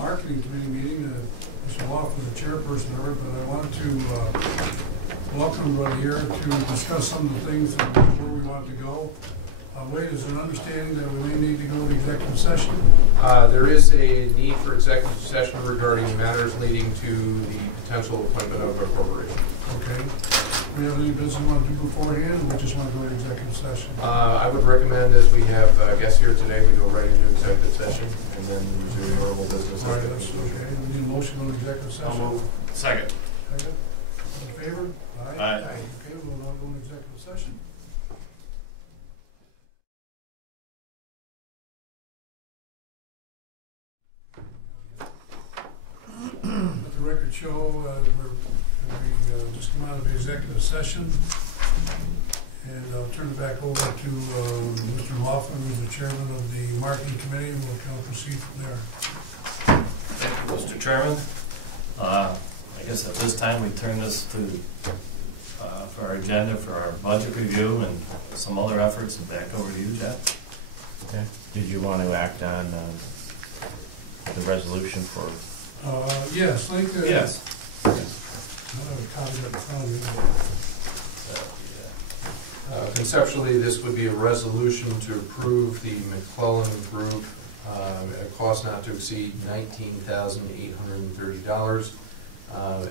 marketing committee meeting. Mr. Laughlin, the chairperson of it, but I wanted to welcome everybody here to discuss some of the things that where we want to go. Wade, is there an understanding that we may need to go to executive session? There is a need for executive session regarding matters leading to the potential appointment of a corporation. Okay. Do we have any business we want to do beforehand, or we just want to go to executive session? I would recommend, as we have guests here today, we go right into executive session and then resume normal business. All right, that's okay. We need a motion on executive session. I'll move. Second. Second. All in favor? Aye. Aye. Okay, we'll now go into executive session. Let the record show we just come out of the executive session, and I'll turn it back over to Mr. Laughlin, who's the chairman of the marketing committee, and we'll kind of proceed from there. Thank you, Mr. Chairman. I guess at this time we turn this to for our agenda for our budget review and some other efforts, and back over to you, Jeff. Okay. Did you want to act on the resolution for? Yes, like yes. I have a copy of it in front of me. Conceptually, this would be a resolution to approve the McClellan Group at a cost not to exceed $19,830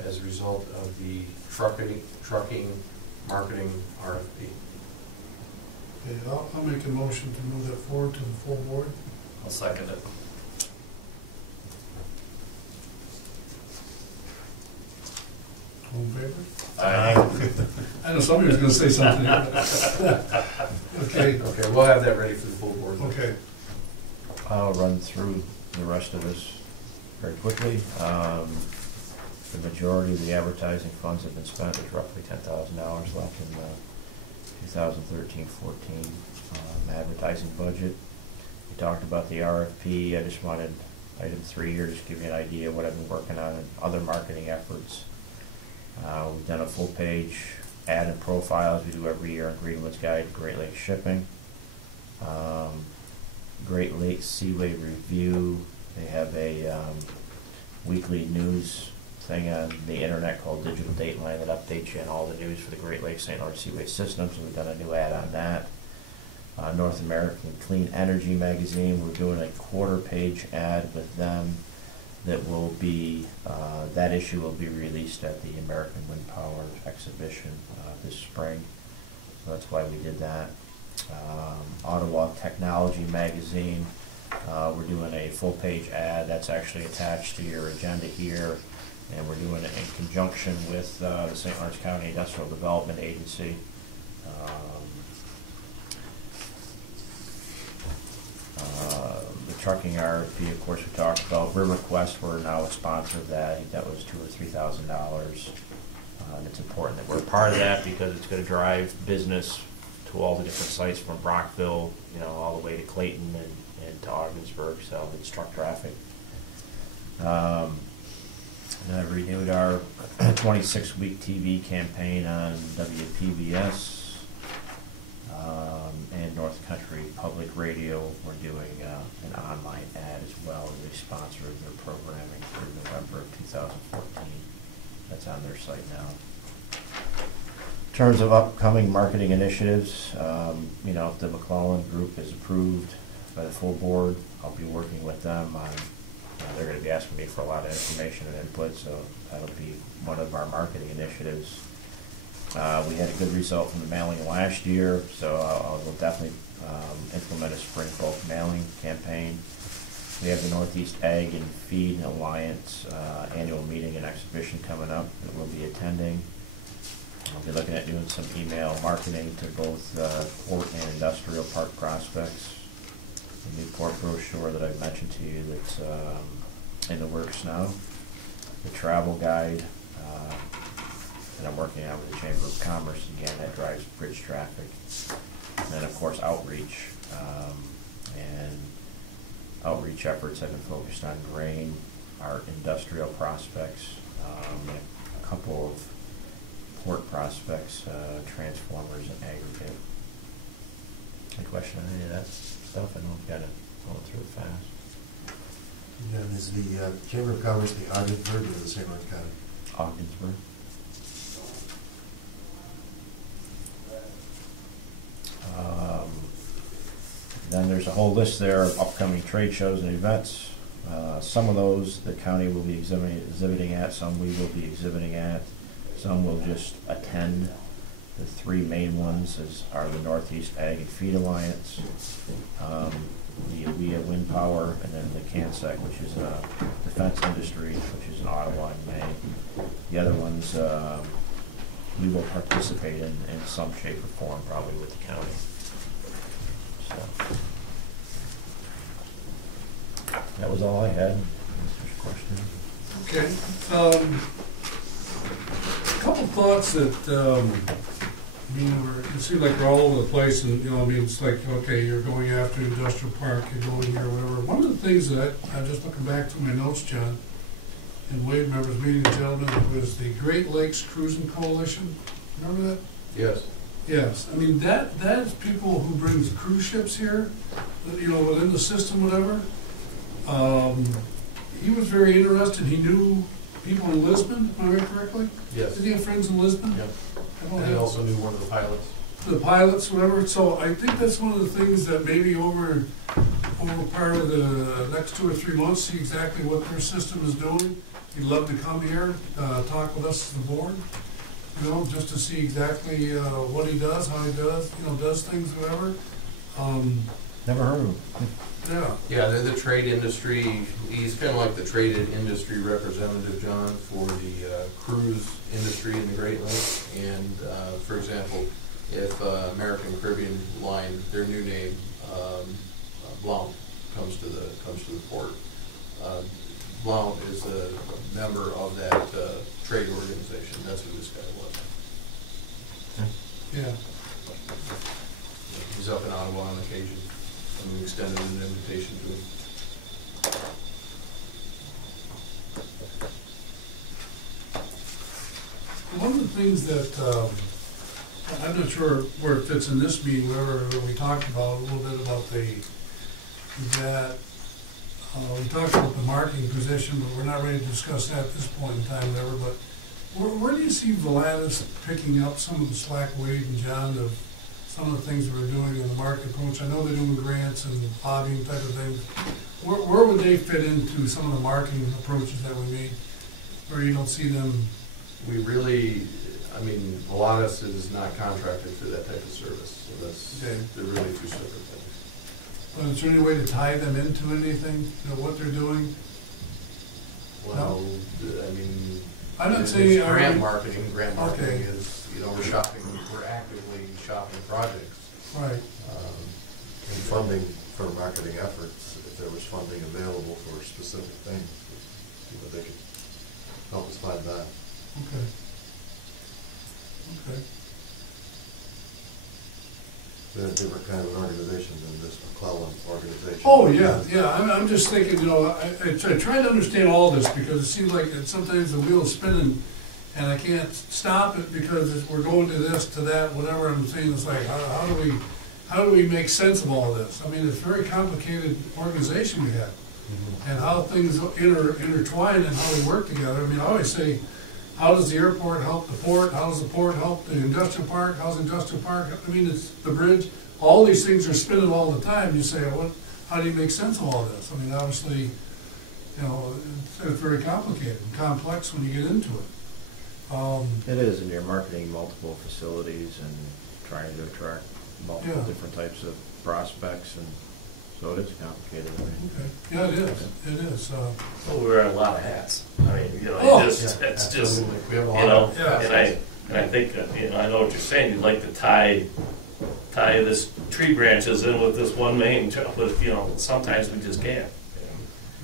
as a result of the trucking marketing RFP. Okay, I'll make a motion to move that forward to the full board. I'll second it. All in favor? Aye. I know somebody was going to say something. Okay. Okay, we'll have that ready for the full board. Okay. I'll run through the rest of this very quickly. The majority of the advertising funds have been spent. There's roughly $10,000 left in the 2013-14 advertising budget. We talked about the RFP. I just wanted item 3 here, just to give you an idea of what I've been working on in other marketing efforts. We've done a full page ad and profile as we do every year on Greenwood's Guide to Great Lakes Shipping. Great Lakes Seaway Review. They have a weekly news thing on the internet called Digital Dateline that updates you on all the news for the Great Lakes St. Lawrence Seaway System, so we've done a new ad on that. North American Clean Energy Magazine, we're doing a quarter-page ad with them that will be, that issue will be released at the American Wind Power exhibition this spring, so that's why we did that. Ottawa Technology Magazine, we're doing a full-page ad that's actually attached to your agenda here, and we're doing it in conjunction with the St. Lawrence County Industrial Development Agency. The trucking RFP, of course, we talked about. RiverQuest, we're now a sponsor of that. I think that was $2,000 or $3,000. And it's important that we're part of that because it's going to drive business to all the different sites from Brockville, you know, all the way to Clayton and to Ogdensburg. So it's truck traffic. And I've renewed our 26-week TV campaign on WPBS. And North Country Public Radio, we're doing an online ad as well. They sponsor their programming through November of 2014. That's on their site now. In terms of upcoming marketing initiatives, you know, if the McClellan Group is approved by the full board, I'll be working with them on, they're going to be asking me for a lot of information and input, so that'll be one of our marketing initiatives. We had a good result from the mailing last year, so we'll definitely implement a spring bulk mailing campaign. We have the Northeast Ag and Feed Alliance annual meeting and exhibition coming up that we'll be attending. I'll be looking at doing some email marketing to both port and industrial park prospects. The new port brochure that I've mentioned to you that's in the works now. The travel guide. And I'm working on with the Chamber of Commerce again, that drives bridge traffic. And then of course outreach. And outreach efforts have been focused on grain, our industrial prospects, and a couple of port prospects, transformers and aggregate. Any question on any of that stuff? I know I've got it going through it fast. And is the Chamber of Commerce the Ogdensburg or the St. Lawrence County? Ogdensburg. Then there's a whole list there of upcoming trade shows and events. Some of those the county will be exhibiting at, some we will be exhibiting at, some will just attend. The three main ones are the Northeast Ag and Feed Alliance, the OBPA Wind Power, and then the CANSEC, which is a defense industry, which is in Ottawa in May. The other ones we will participate in some shape or form, probably with the county. So that was all I had. Mr. Question. Okay. A couple thoughts that, I mean, it seems like we're all over the place, and, you know, I mean, it's like, okay, you're going after industrial park, you're going here, whatever. One of the things that I'm just looking back through my notes, John, and Wade remembers meeting a gentleman, it was the Great Lakes Cruising Coalition. Remember that? Yes. Yes, I mean, that is people who brings cruise ships here, you know, within the system, whatever. He was very interested, he knew people in Lisbon, am I right correctly? Yes. Did he have friends in Lisbon? Yep. I don't And he have- also knew one of the pilots. The pilots, whatever, so I think that's one of the things that maybe over part of the next 2 or 3 months, see exactly what their system is doing. He'd love to come here, talk with us as the board, you know, just to see exactly what he does, how he does, you know, does things, whatever. Never heard of him. Yeah, Yeah, they're the trade industry, he's kind of like the trade industry representative, John, for the cruise industry in the Great Lakes. And for example, if American Caribbean Line, their new name, Blount, comes to the port, Blount is a member of that trade organization. That's who this guy was. yeah. He's up in Ottawa on occasion, and we extended an invitation to him. One of the things that, I'm not sure where it fits in this meeting, where we talked about a little bit about we talked about the marketing position, but we're not ready to discuss that at this point in time, whatever, but where do you see Volatus picking up some of the slack, Wade and John, of some of the things we're doing in the market approach? I know they're doing grants and lobbying type of things. Where would they fit into some of the marketing approaches that we need, where you don't see them? We really, I mean, Volatus is not contracted for that type of service, so they're really two separate things. But is there any way to tie them into anything, you know, what they're doing? Well, I mean, I'm not it's saying. grant marketing Okay. is, you know, we're actively shopping projects. Right. And funding for marketing efforts, if there was funding available for specific things, you know, they could help us find that. Okay. Okay. They're a different kind of an organization than this McClellan organization. Oh, yeah, yeah, I'm just thinking, you know, I try to understand all this, because it seems like sometimes the wheel is spinning, and I can't stop it because we're going to this, to that, whatever I'm saying. It's like, how do we make sense of all this? I mean, it's a very complicated organization we have, and how things intertwine and how we work together. I mean, I always say, how does the airport help the port? How does the port help the industrial park? How's the industrial park? I mean, it's the bridge. All these things are spinning all the time. You say, how do you make sense of all this? I mean, obviously, you know, it's very complicated and complex when you get into it. It is, and you're marketing multiple facilities and trying to attract multiple Yeah. different types of prospects, and so it is complicated. I mean. Okay. Yeah, it is. It is. Well, we wear a lot of hats. I mean, you know, Oh, it's Yeah, just, absolutely. We have a you lot know, of. Yeah. and I think, you know, I know what you're saying, you'd like to tie this tree branches in with this one main, but, you know, sometimes we just can't.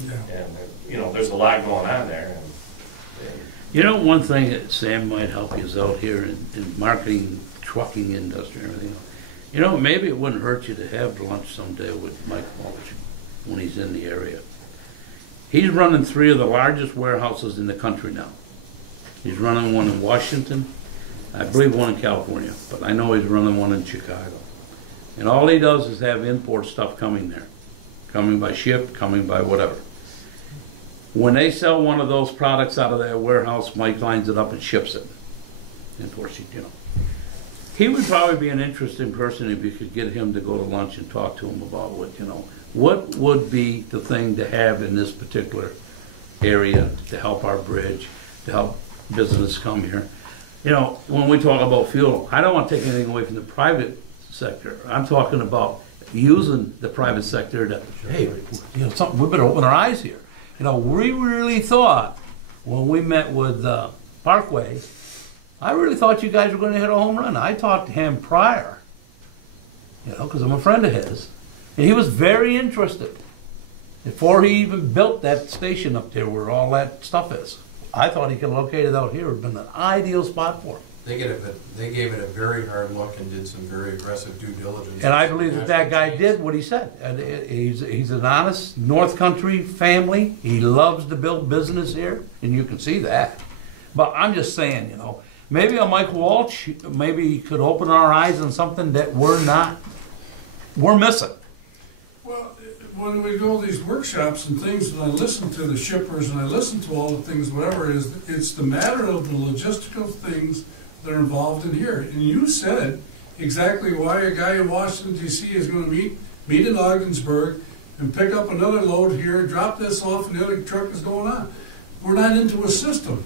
Yeah. And, you know, there's a lot going on there, and You know, one thing that Sam might help you is out here in marketing, trucking industry and everything. You know, maybe it wouldn't hurt you to have lunch someday with Mike Walsh when he's in the area. He's running 3 of the largest warehouses in the country now. He's running one in Washington, I believe one in California, but I know he's running one in Chicago. And all he does is have import stuff coming there, coming by ship, coming by whatever. When they sell one of those products out of their warehouse, Mike lines it up and ships it. And of course, you know, he would probably be an interesting person if you could get him to go to lunch and talk to him about what, you know, what would be the thing to have in this particular area to help our bridge, to help business come here. You know, when we talk about fuel, I don't want to take anything away from the private sector. I'm talking about using the private sector to, hey, you know, something, we better open our eyes here. You know, we really thought when we met with Parkway, I really thought you guys were going to hit a home run. I talked to him prior, you know, because I'm a friend of his, and he was very interested before he even built that station up there where all that stuff is. I thought he could locate it out here. It would have been an ideal spot for him. They gave it a very hard look and did some very aggressive due diligence. And I believe that that guy did what he said. And he's an honest North Country family. He loves to build business here, and you can see that. But I'm just saying, you know, maybe a Mike Walsh, maybe he could open our eyes on something that we're missing. Well, when we go to these workshops and things, and I listen to the shippers and I listen to all the things, whatever it is, it's the matter of the logistical things that are involved in here. And you said exactly why a guy in Washington, D.C. is going to meet in Ogdensburg and pick up another load here, drop this off, and the other truck is going on. We're not into a system.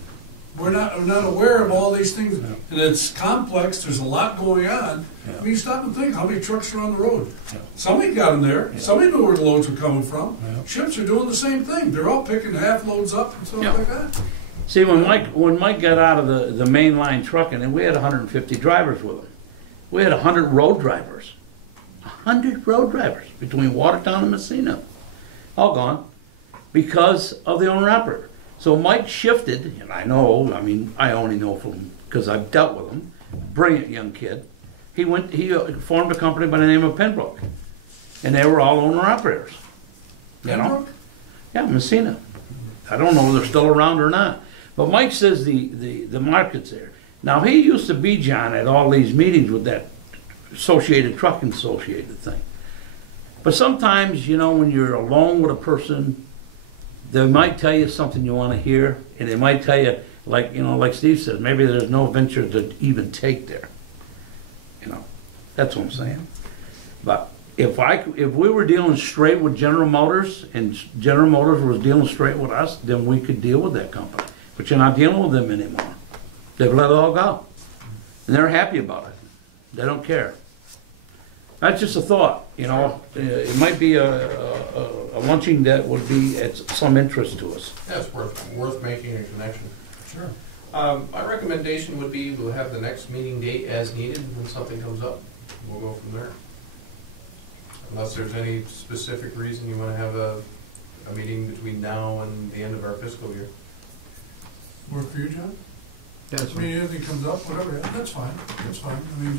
We're not aware of all these things, and it's complex. There's a lot going on. I mean, stop and think how many trucks are on the road. Somebody got them there. Somebody knew where the loads were coming from. Ships are doing the same thing. They're all picking half loads up and stuff like that. See, when Mike got out of the main line trucking, and we had 150 drivers with him, we had 100 road drivers. 100 road drivers between Watertown and Messina. All gone because of the owner-operator. So Mike shifted, and I only know from, because I've dealt with him, brilliant young kid. He formed a company by the name of Pembroke, and they were all owner-operators. You know? Yeah, Messina. I don't know if they're still around or not. But Mike says the market's there. Now, he used to be, John, at all these meetings with that Associated Trucking Associated thing. But sometimes, you know, when you're alone with a person, they might tell you something you want to hear, and they might tell you, like, you know, like Steve said, maybe there's no venture to even take there. You know, that's what I'm saying. But if we were dealing straight with General Motors, and General Motors was dealing straight with us, then we could deal with that company. But you're not dealing with them anymore. They've let it all go. And they're happy about it. They don't care. That's just a thought, you know. It might be a lunching that would be at some interest to us. Yeah, it's worth making a connection. Sure. My recommendation would be we'll have the next meeting date as needed when something comes up. We'll go from there. Unless there's any specific reason you want to have a meeting between now and the end of our fiscal year. Work for you, John? Yeah, I mean, anything comes up, whatever, that's fine, that's fine. I mean,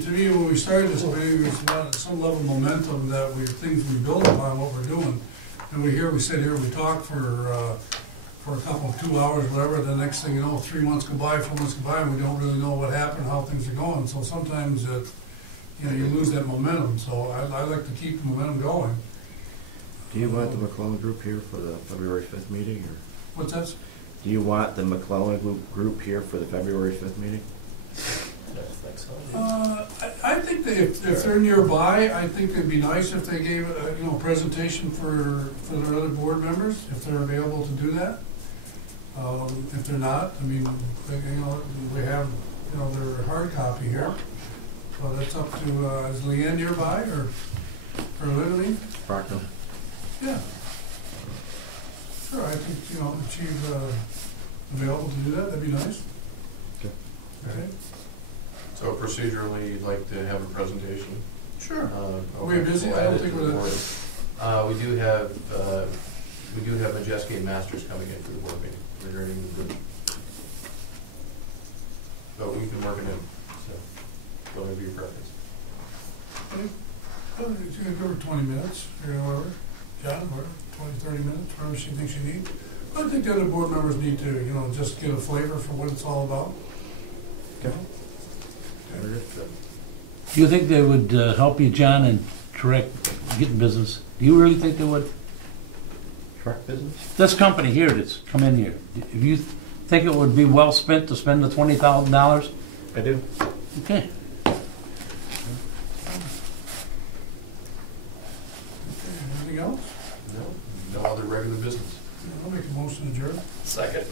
to me, when we started this, maybe there's some level of momentum that things we build upon what we're doing. And we sit here, we talk for a couple of 2 hours, whatever, the next thing you know, 3 months go by, 4 months go by, and we don't really know what happened, how things are going. So sometimes, you know, you lose that momentum. So I like to keep the momentum going. Do you want the McClellan group here for the February 5th meeting, or? What's that? Do you want the McClellan group here for the February 5th meeting? I think that if they're nearby, I think it'd be nice if they gave a presentation for their other board members, if they're available to do that. If they're not, I mean, we have their hard copy here, so that's up to is Leanne nearby or Lily? Proctor. Yeah. Sure, I think if she's available to do that, that'd be nice. Okay. Okay. So procedurally, you'd like to have a presentation? Sure. Are we Okay. busy? We'll I add don't it think to the we're board. We do have Majeski and Masters coming in for the board meeting. They're going to be but we can work it in. So, whatever be your preference. Okay. Well, you can go over 20 minutes, or whatever. John, whatever, 20, 30 minutes, whatever she thinks you need. I think the other board members need to, just get a flavor for what it's all about. Okay. Do you think they would help you, John, and getting business? Do you really think they would? Truck business? This company here that's come in here, if you think it would be well spent to spend the $20,000? I do. Okay. Anything else? No other regular business. I'll make a motion to adjourn. Second.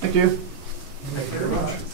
Thank you. Thank you very much.